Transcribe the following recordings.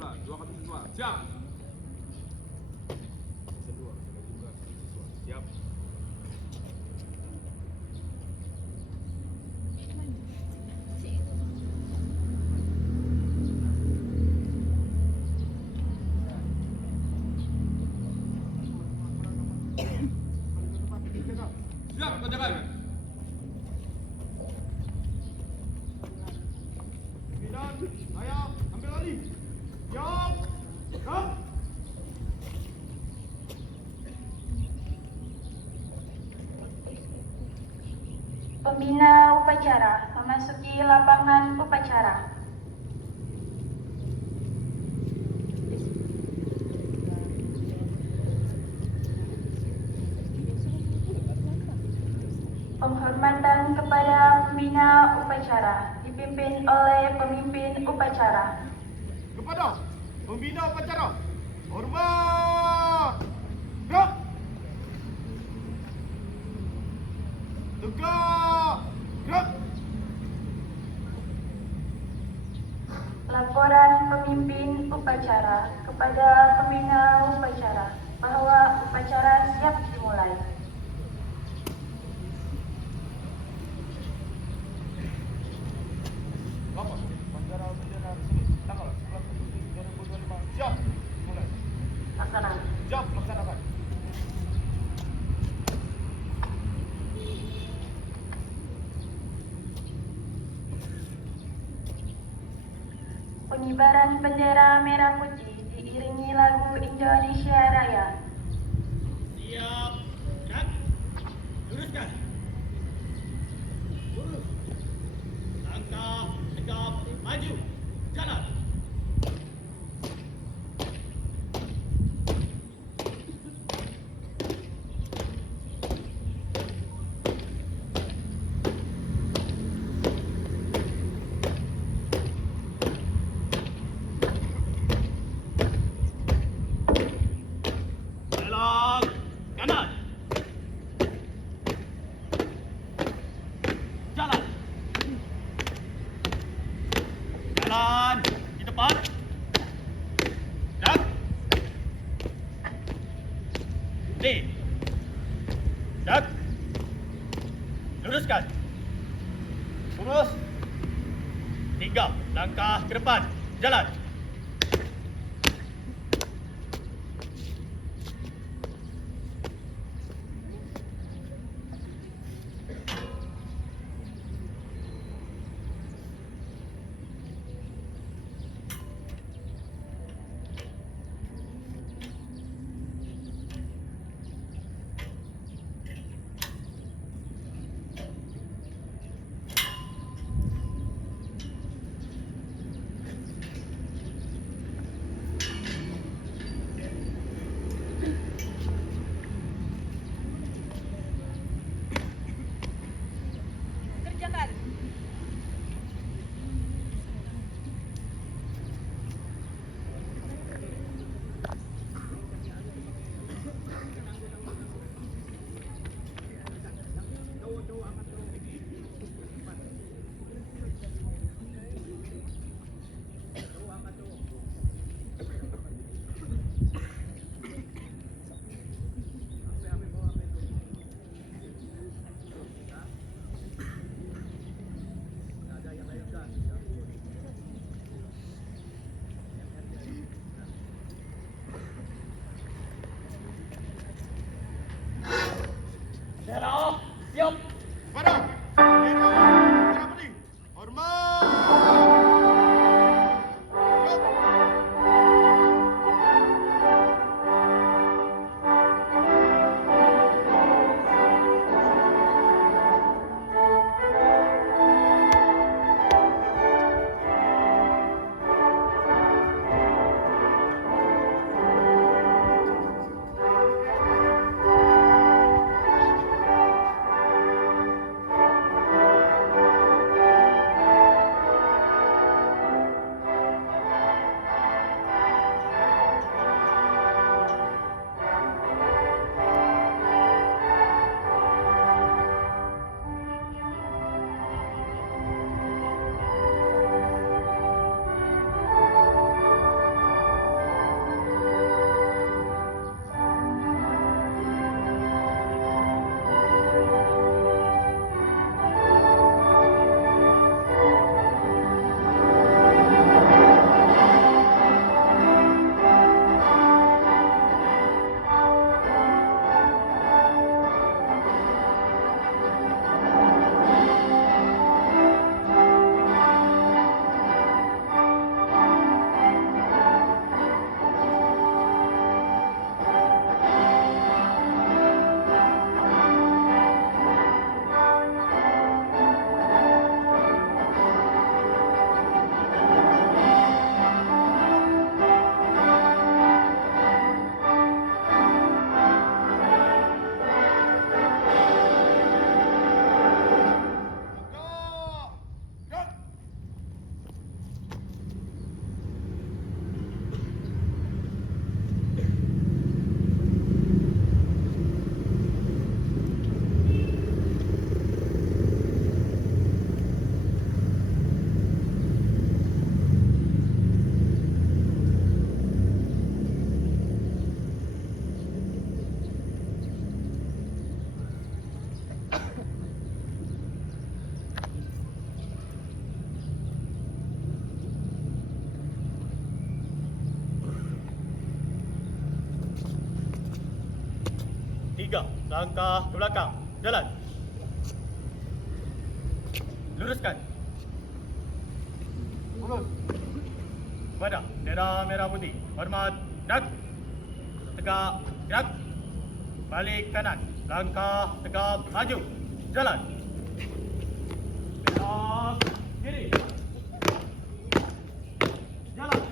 pula. 200 siswa. Siap. Kedua, juga siswa. Siap. Siap, kerjakan. Bidan, saya ambil alih. Siap. Siap. Pembina upacara memasuki lapangan upacara. Penghormatan kepada pembina upacara dipimpin oleh pemimpin upacara. Kepada pembina upacara, hormat. Gerak. Tegak. Gerak. Laporan pemimpin upacara kepada pembina upacara bahwa upacara siap dimulai. Bapak, upacara bendera sini. Tanggal 11 Agustus 2025. Siap. Mulai. Laksana. Siap, laksanakan. Pengibaran bendera merah putih diiringi lagu Indonesia Raya. Siap. Dan luruskan. Lurus. Langkah tegap maju. Jalan. Belok kanan. Jalan. Jalan di depan. Dan D. Dan luruskan. Lurus. 3 langkah ke depan. Jalan. Kerjakan. Bendera siap. Kepada langkah ke belakang, jalan. Luruskan. Lurus. Wadah, bendera merah putih. Hormat, gerak. Tegak, gerak. Balik kanan. Langkah, tegak, maju. Jalan. Belok kiri. Jalan.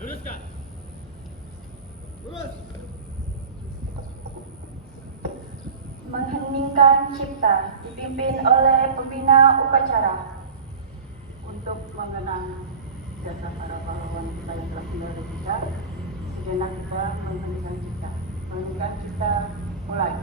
Luruskan. Lurus. Mengheningkan cipta dipimpin oleh pembina upacara. Untuk mengenang jasa para pahlawan kita yang telah meninggal dunia, sejenak kita mengheningkan cipta. Mengheningkan cipta, mulai.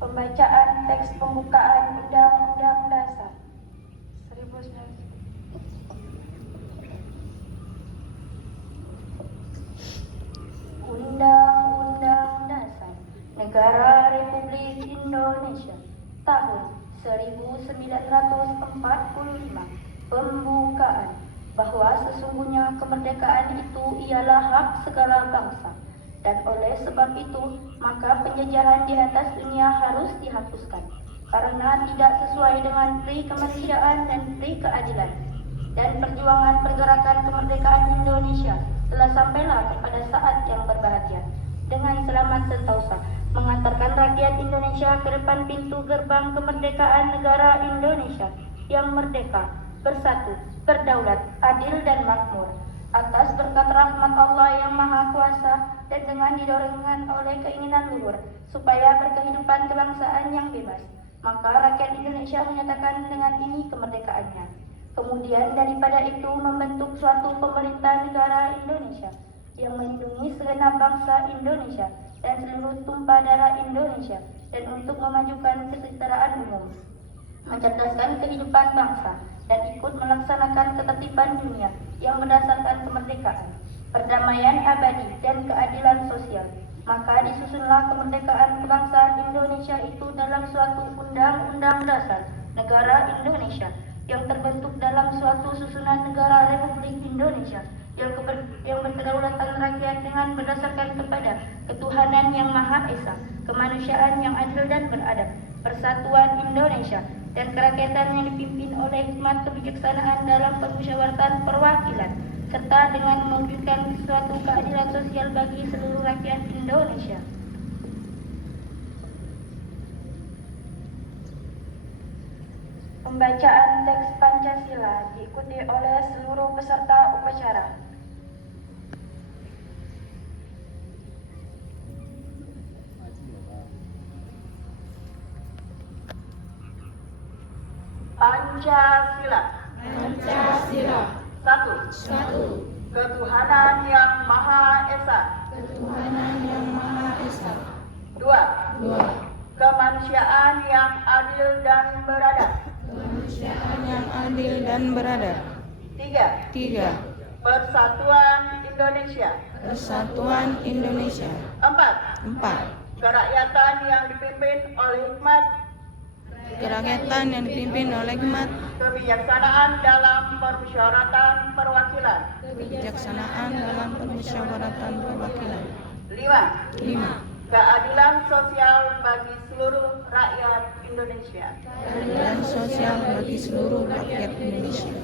Pembacaan teks pembukaan Undang-Undang Dasar 1945. Undang-Undang Dasar Negara Republik Indonesia tahun 1945. Pembukaan bahwa sesungguhnya kemerdekaan itu ialah hak segala bangsa, dan oleh sebab itu maka penjajahan di atas dunia harus dihapuskan karena tidak sesuai dengan pri kemanusiaan dan pri keadilan. Dan perjuangan pergerakan kemerdekaan Indonesia telah sampailah kepada saat yang berbahagia dengan selamat sentosa mengantarkan rakyat Indonesia ke depan pintu gerbang kemerdekaan negara Indonesia yang merdeka, bersatu, berdaulat, adil dan makmur atas berkat rahmat Allah yang Maha Kuasa dan dengan didorongkan oleh keinginan luhur supaya berkehidupan kebangsaan yang bebas. Maka rakyat Indonesia menyatakan dengan ini kemerdekaannya. Kemudian daripada itu membentuk suatu pemerintah negara Indonesia yang melindungi segenap bangsa Indonesia dan seluruh tumpah darah Indonesia, dan untuk memajukan kesejahteraan umum, mencerdaskan kehidupan bangsa, dan ikut melaksanakan ketertiban dunia yang berdasarkan kemerdekaan, perdamaian abadi, dan keadilan sosial. Maka disusunlah kemerdekaan kebangsaan Indonesia itu dalam suatu undang-undang dasar negara Indonesia yang terbentuk dalam suatu susunan negara Republik Indonesia yang berkedaulatan rakyat dengan berdasarkan kepada ketuhanan yang Maha Esa, kemanusiaan yang adil dan beradab, persatuan Indonesia, dan kerakyatan yang dipimpin oleh hikmat kebijaksanaan dalam permusyawaratan perwakilan, serta dengan mewujudkan suatu keadilan sosial bagi seluruh rakyat Indonesia. Pembacaan teks Pancasila diikuti oleh seluruh peserta upacara. Pancasila. Pancasila. Satu. Ketuhanan yang Maha Esa. Ketuhanan yang Maha Esa. Dua. 2. Kemanusiaan yang adil dan beradab. Kemanusiaan yang adil dan beradab. 3. 3. Persatuan Indonesia. Persatuan Indonesia. 4. 4. Kerakyatan yang dipimpin oleh hikmat, Kerakyatan yang dipimpin oleh hikmat, kebijaksanaan dalam permusyawaratan perwakilan. kebijaksanaan dalam permusyawaratan perwakilan. 5. 5. Keadilan sosial bagi seluruh rakyat Indonesia. Keadilan sosial bagi seluruh rakyat Indonesia.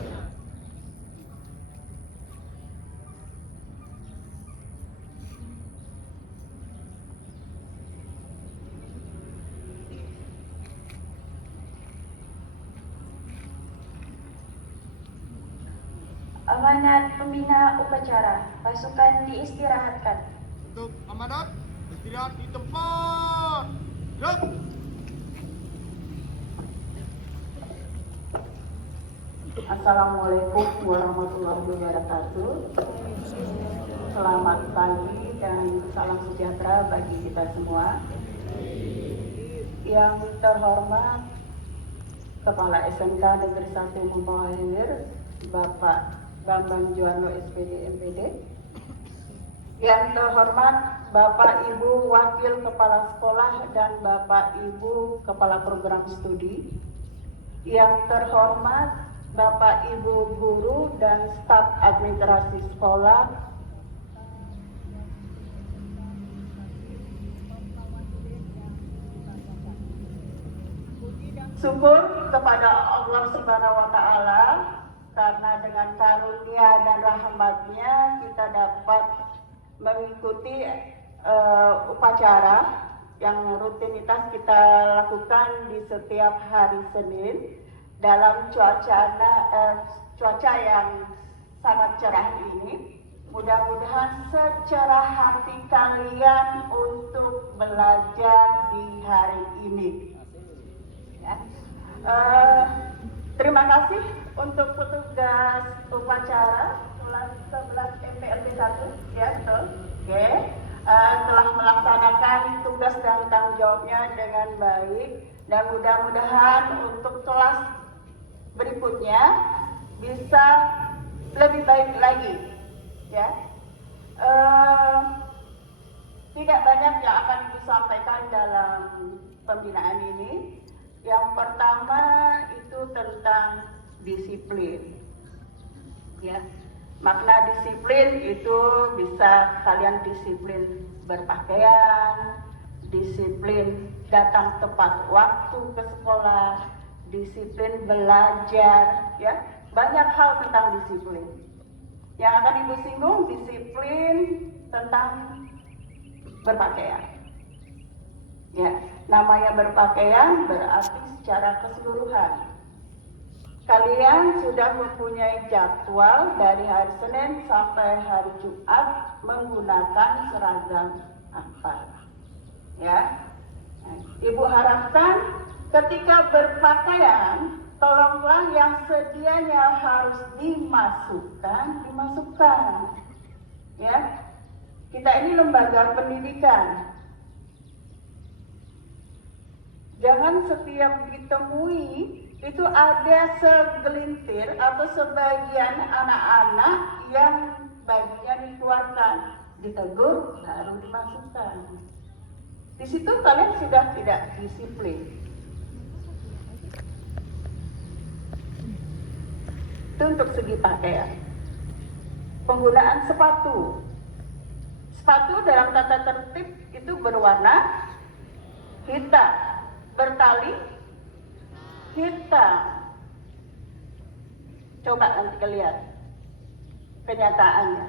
Amanat pembina upacara, pasukan diistirahatkan. Untuk amanat, istirahat di tempat. Gerak. Assalamualaikum warahmatullahi wabarakatuh. Selamat pagi dan salam sejahtera bagi kita semua. Yang terhormat Kepala SMK Negeri 1 Mempawahir, Bapak Bambang Juwarno SPD MPD. Yang terhormat Bapak Ibu Wakil Kepala Sekolah dan Bapak Ibu Kepala Program Studi. Yang terhormat Bapak Ibu Guru dan staf administrasi sekolah. Syukur kepada Allah Subhanahu wa Ta'ala karena dengan karunia dan rahmatnya kita dapat mengikuti upacara yang rutinitas kita lakukan di setiap hari Senin dalam cuaca yang sangat cerah ini. Mudah-mudahan secerah hati kalian untuk belajar di hari ini. Ya. Terima kasih untuk petugas upacara kelas 11 MPLB 1, ya betul. Oke. Telah melaksanakan tugas dan tanggung jawabnya dengan baik dan mudah-mudahan untuk kelas berikutnya bisa lebih baik lagi, ya. Tidak banyak yang akan disampaikan dalam pembinaan ini. Yang pertama itu tentang disiplin, ya. Makna disiplin itu bisa kalian disiplin berpakaian, disiplin datang tepat waktu ke sekolah, disiplin belajar, ya. Banyak hal tentang disiplin. Yang akan Ibu singgung disiplin tentang berpakaian. Ya, namanya berpakaian berarti secara keseluruhan. Kalian sudah mempunyai jadwal dari hari Senin sampai hari Jumat menggunakan seragam apa? Ya, Ibu harapkan ketika berpakaian, tolonglah yang sedianya harus dimasukkan. Ya, kita ini lembaga pendidikan. Jangan setiap ditemui itu ada segelintir atau sebagian anak-anak yang bagian dikeluarkan, ditegur baru dimasukkan. Di situ kalian sudah tidak disiplin. Itu untuk segi pakaian. Penggunaan sepatu. Sepatu dalam tata tertib itu berwarna hitam, bertali hitam. Coba nanti kalian kenyataannya.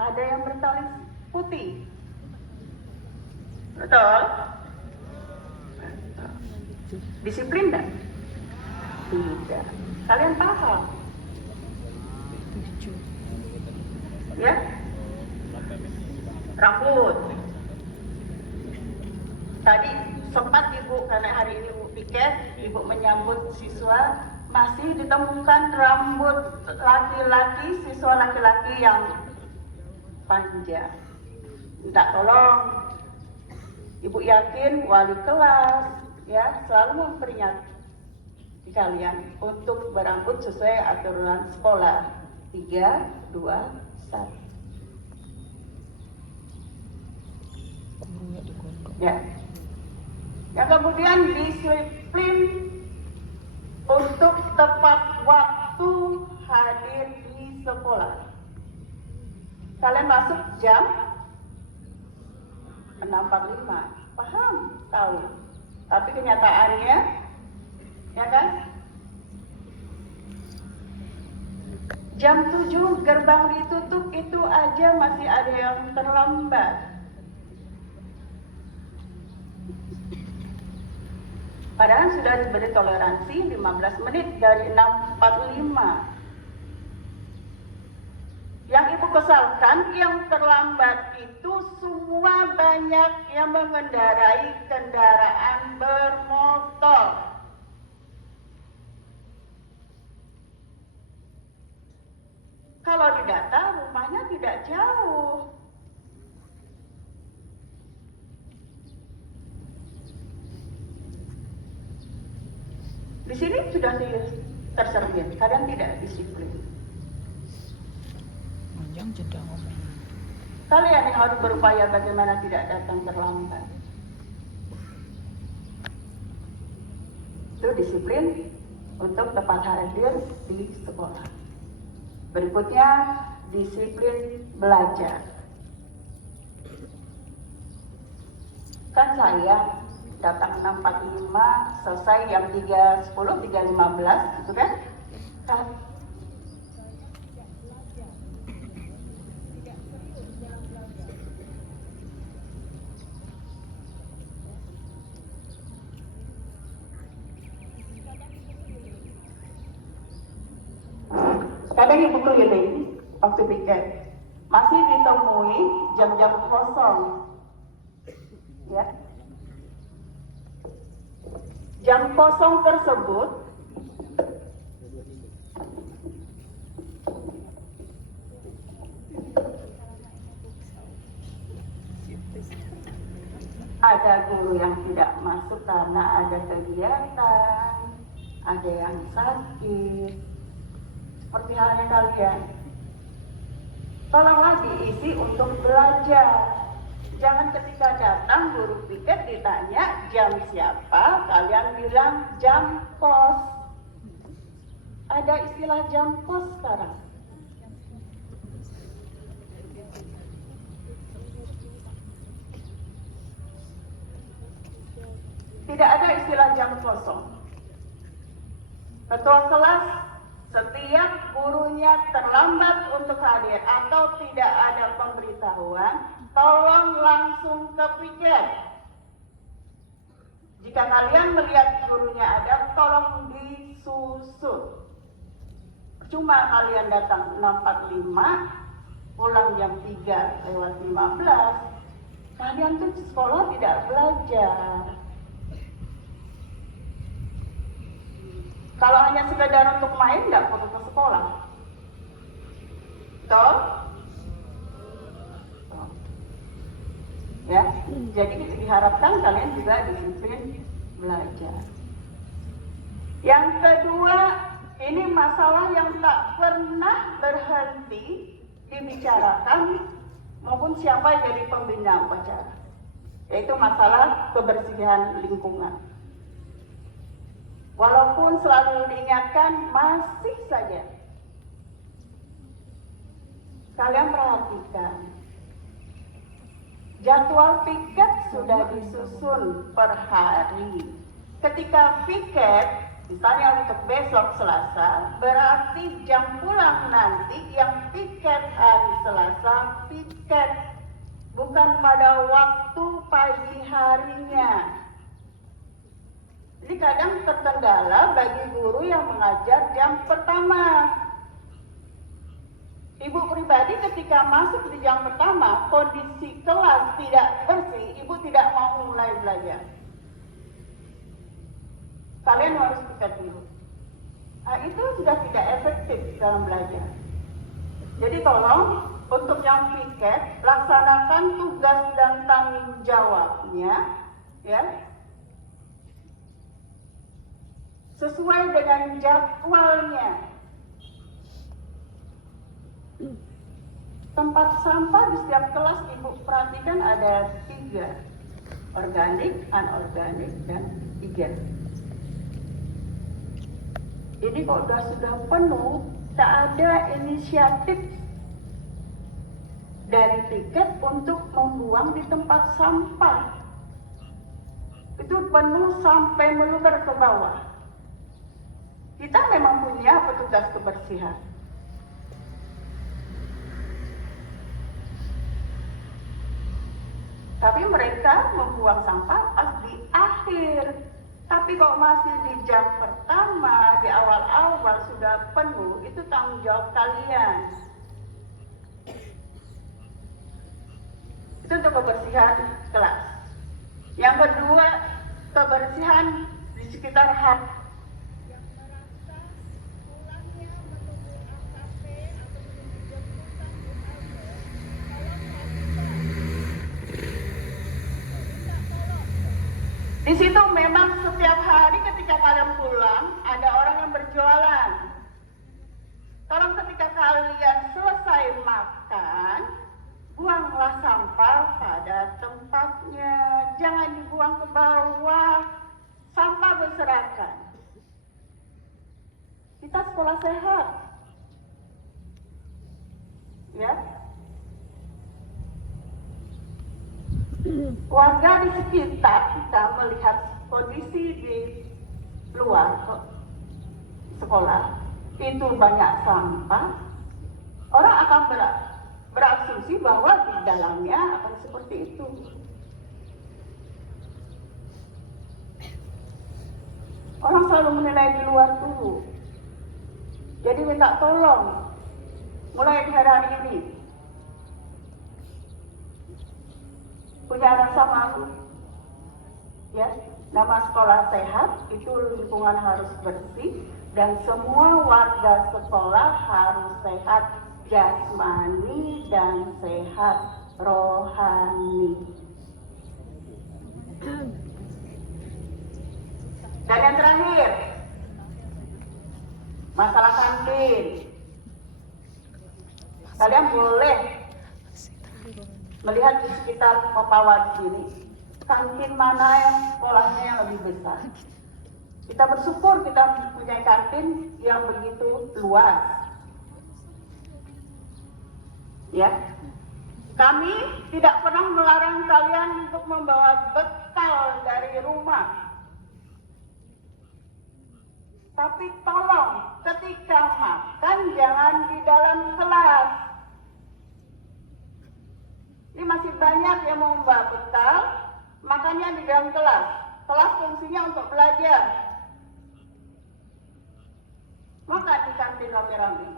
Ada yang bertali putih. Betul? Disiplin dan Tidak. Kalian paham? Ya? Rambut. Tadi sempat Ibu, karena hari ini Ibu piket, Ibu menyambut siswa, masih ditemukan rambut laki-laki, siswa laki-laki yang panjang. Minta tolong, Ibu yakin wali kelas ya selalu memperingati kalian untuk berambut sesuai aturan sekolah. 3, 2, 1. Ya. Yang kemudian disiplin untuk tepat waktu hadir di sekolah. Kalian masuk jam 6.45, paham? Tahu. Tapi kenyataannya, ya kan? Jam 7 gerbang ditutup itu aja masih ada yang terlambat. Padahal sudah diberi toleransi 15 menit dari 6.45. Yang Ibu kesalkan, yang terlambat itu semua banyak yang mengendarai kendaraan bermotor. Kalau didata, rumahnya tidak jauh. Di sini sudah tersermin, kalian tidak disiplin. Kalian yang harus berupaya bagaimana tidak datang terlambat. Itu disiplin untuk tepat hadir di sekolah. Berikutnya, disiplin belajar. Kan saya datang 6.45, selesai jam 3.10, 3.15, gitu kan? Kadang Ibu keliling waktu piket masih ditemui jam-jam kosong, ya. Jam kosong tersebut ada guru yang tidak masuk karena ada kegiatan, ada yang sakit. Seperti halnya kalian, tolonglah diisi untuk belajar. Jangan ketika datang guru piket ditanya jam siapa, kalian bilang jam kos. Ada istilah jam kos sekarang. Tidak ada istilah jam kosong. Ketua kelas, setiap gurunya terlambat untuk hadir atau tidak ada pemberitahuan, tolong langsung ke piket. Jika kalian melihat gurunya ada, tolong disusul. Cuma kalian datang 6.45, pulang jam 3:15, kalian tuh sekolah tidak belajar. Kalau hanya sekedar untuk main, nggak perlu ke sekolah. Betul? Ya, jadi diharapkan kalian juga disiplin belajar. Yang kedua, ini masalah yang tak pernah berhenti dibicarakan maupun siapa yang jadi pembina upacara, yaitu masalah kebersihan lingkungan. Walaupun selalu diingatkan, masih saja kalian perhatikan. Jadwal piket sudah disusun per hari. Ketika piket, misalnya untuk besok Selasa, berarti jam pulang nanti yang piket hari Selasa, piket bukan pada waktu pagi harinya. Jadi kadang terkendala bagi guru yang mengajar jam pertama. Ibu pribadi ketika masuk di jam pertama, kondisi kelas tidak bersih, ibu tidak mau mulai belajar. Kalian harus piket dulu. Nah, itu sudah tidak efektif dalam belajar. Jadi tolong untuk yang piket, laksanakan tugas dan tanggung jawabnya, ya, sesuai dengan jadwalnya. Tempat sampah di setiap kelas ibu perhatikan ada 3, organik, anorganik, dan 3. Jadi kalau sudah penuh, tak ada inisiatif dari tiket untuk membuang di tempat sampah. Itu penuh sampai meluber ke bawah. Kita memang punya petugas kebersihan. Tapi mereka membuang sampah pas di akhir. Tapi kalau masih di jam pertama, di awal-awal sudah penuh, itu tanggung jawab kalian. Itu untuk kebersihan kelas. Yang kedua, kebersihan di sekitar hak. Di situ memang setiap hari ketika kalian pulang, ada orang yang berjualan. Tolong ketika kalian selesai makan, buanglah sampah pada tempatnya. Jangan dibuang ke bawah. Sampah berserakan. Kita sekolah sehat. Ya. Warga di sekitar kita melihat kondisi di luar sekolah itu banyak sampah, orang akan berasumsi bahwa di dalamnya akan seperti itu. Orang selalu menilai di luar dulu. Jadi minta tolong mulai dari hari ini. Punya rasa malu, ya. Nama sekolah sehat itu lingkungan harus bersih dan semua warga sekolah harus sehat jasmani dan sehat rohani. Dan yang terakhir, masalah kantin. Kalian boleh melihat di sekitar Papawa di sini, kantin mana yang sekolahnya yang lebih besar. Kita bersyukur kita punya kantin yang begitu luas. Ya, kami tidak pernah melarang kalian untuk membawa bekal dari rumah. Tapi tolong ketika makan jangan di dalam kelas. Ini masih banyak yang mau membawa bekal, makannya di dalam kelas. Kelas fungsinya untuk belajar. Makan di kantin rame-rame.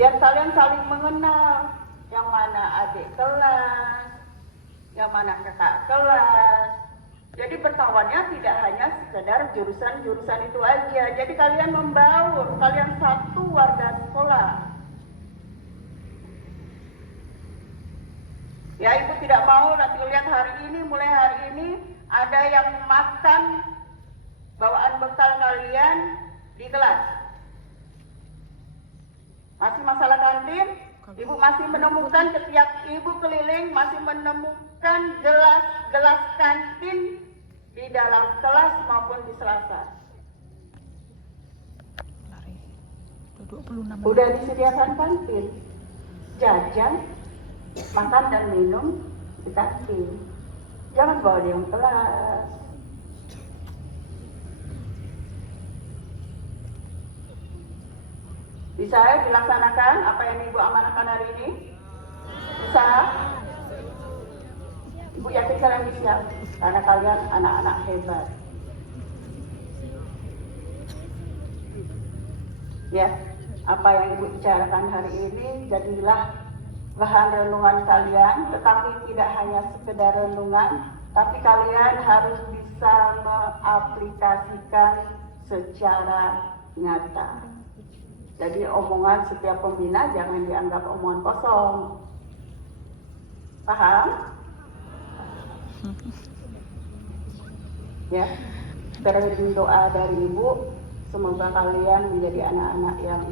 Biar kalian saling mengenal, yang mana adik kelas, yang mana kakak kelas. Jadi berkawannya tidak hanya sekedar jurusan-jurusan itu aja. Jadi kalian membaur, kalian satu warga sekolah. Ya, ibu tidak mau nanti lihat mulai hari ini ada yang makan bawaan bekal kalian di kelas. Masih masalah kantin, ibu masih menemukan setiap ibu keliling masih menemukan gelas-gelas kantin di dalam kelas maupun di selasar. Udah disediakan kantin, jajan, makan dan minum di kantin. Jangan bawa di dalam kelas. Bisa dilaksanakan apa yang ibu amanahkan hari ini? Bisa? Ibu yakin kalian bisa, karena kalian anak-anak hebat. Ya, apa yang Ibu bicarakan hari ini jadilah bahan renungan kalian, tetapi tidak hanya sekedar renungan, tapi kalian harus bisa mengaplikasikan secara nyata. Jadi omongan setiap pembina jangan dianggap omongan kosong. Paham? Ya, terima doa dari Ibu, semoga kalian menjadi anak-anak yang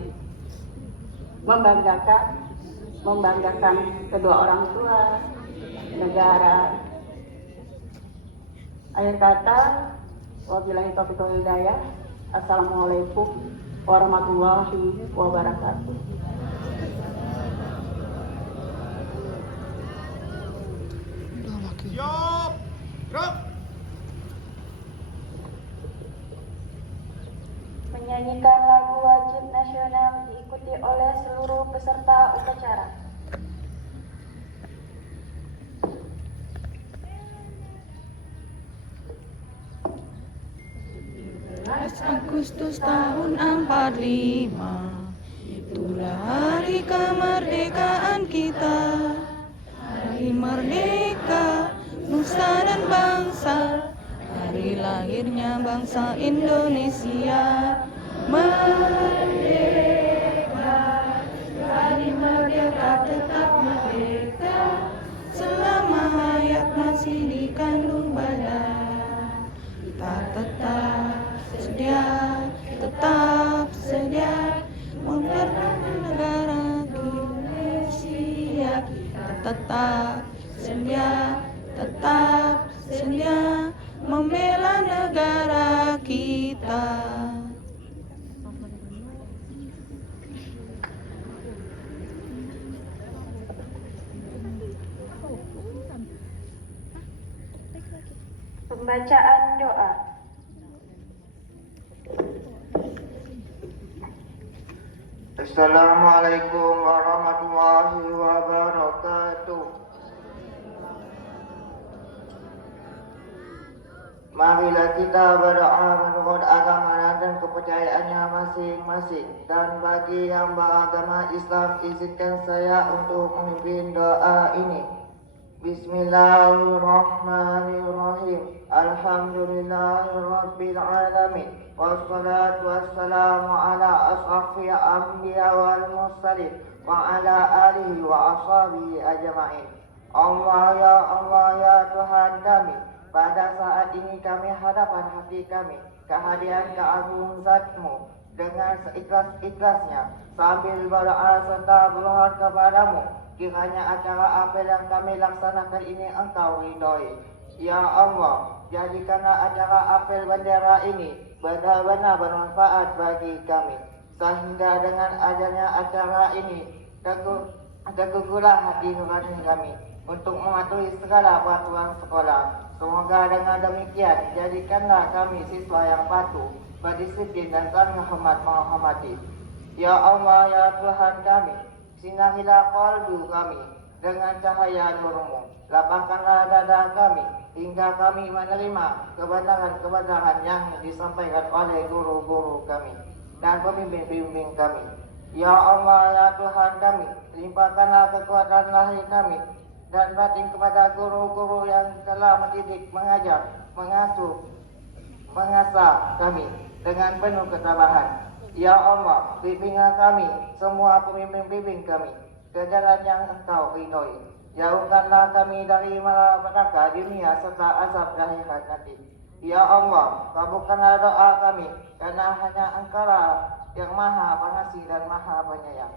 membanggakan kedua orang tua, negara. Akhir kata, wabillahi taufiq wal hidayah. Assalamualaikum warahmatullahi wabarakatuh. Siap. Gerak. Menyanyikan lagu wajib nasional diikuti oleh seluruh peserta upacara. Agustus tahun 45, itulah hari kemerdekaan kita. Hari merdeka, nusa dan bangsa, hari lahirnya bangsa Indonesia. Merdeka, hari merdeka tetap merdeka, selama hayat masih dikandung badan. Kita tetap sedia mempertahankan negara Indonesia. Kita tetap sedia membela negara kita. Pembacaan doa. Assalamualaikum warahmatullahi wabarakatuh. Marilah kita berdoa menurut agama dan kepercayaannya masing-masing. Dan bagi yang beragama Islam, izinkan saya untuk memimpin doa ini. Bismillahirrahmanirrahim. Alhamdulillahirabbil alamin. Wassalatu wassalamu ala asrafil anbiya wal mursalin wa ala alihi wa ashabihi ajma'in. Allah ya Tuhan kami, pada saat ini kami hadapan hati kami kehadiran keagungan Zat-Mu dengan seikhlas-ikhlasnya sambil berdoa serta bermohon kepadamu, kiranya acara apa yang kami laksanakan ini Engkau ridhoi. Ya Allah, jadikanlah acara apel bendera ini benar-benar bermanfaat bagi kami, sehingga dengan adanya acara ini tergugurlah hati nurani kami untuk mematuhi segala peraturan sekolah. Semoga dengan demikian jadikanlah kami siswa yang patuh, berdisiplin dan saling menghormati. Ya Allah, ya Tuhan kami, sinarilah qalbu kami dengan cahaya nur-Mu. Lapangkanlah dada kami hingga kami menerima kebenaran-kebenaran yang disampaikan oleh guru-guru kami dan pembimbing-pembimbing kami. Ya Allah, ya Tuhan kami, limpahkanlah kekuatan lahir kami dan batin kepada guru-guru yang telah mendidik, mengajar, mengasuh, mengasah kami dengan penuh ketabahan. Ya Allah, bimbinglah kami, semua pembimbing-pembimbing kami, ke jalan yang Engkau ridhoi. Jauhkanlah kami dari malapetaka dunia serta azab akhirat nanti. Ya Allah, kabulkanlah doa kami, karena hanya Engkau yang Maha Pengasih dan Maha Penyayang.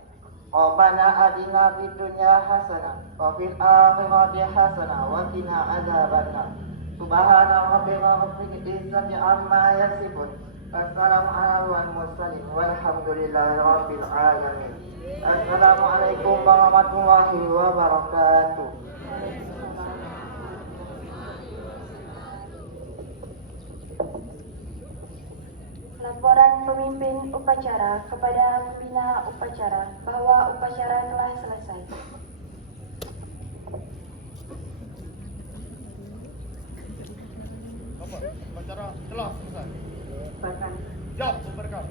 Rabbana atina fid dunya hasanah wa fil akhirati hasanah wa qina adzabannar. Subhana rabbika rabbil izzati amma yasifun. Wassalamu ala mursalin walhamdulillahi rabbil alamin. Assalamualaikum warahmatullahi wabarakatuh. Laporan pemimpin upacara kepada pembina upacara bahwa upacara telah selesai. Upacara telah selesai. Bahkan Jawab bubarkan.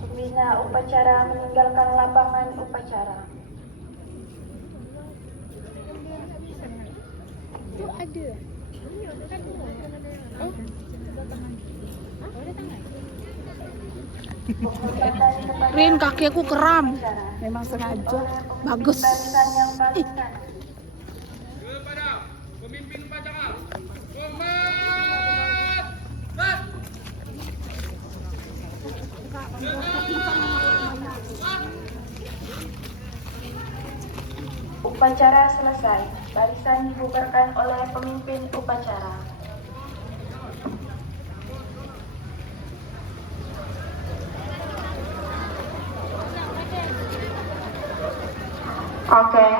Pembina upacara meninggalkan lapangan upacara. Penghormatan kepada Rin, kaki aku kram. upacara. Memang sengaja. Oleh pemimpin Bagus. barisan yang paling kanan. Kepada pemimpin upacara. Hormat. Dan Upacara selesai. Barisan dibubarkan oleh pemimpin upacara. Oke.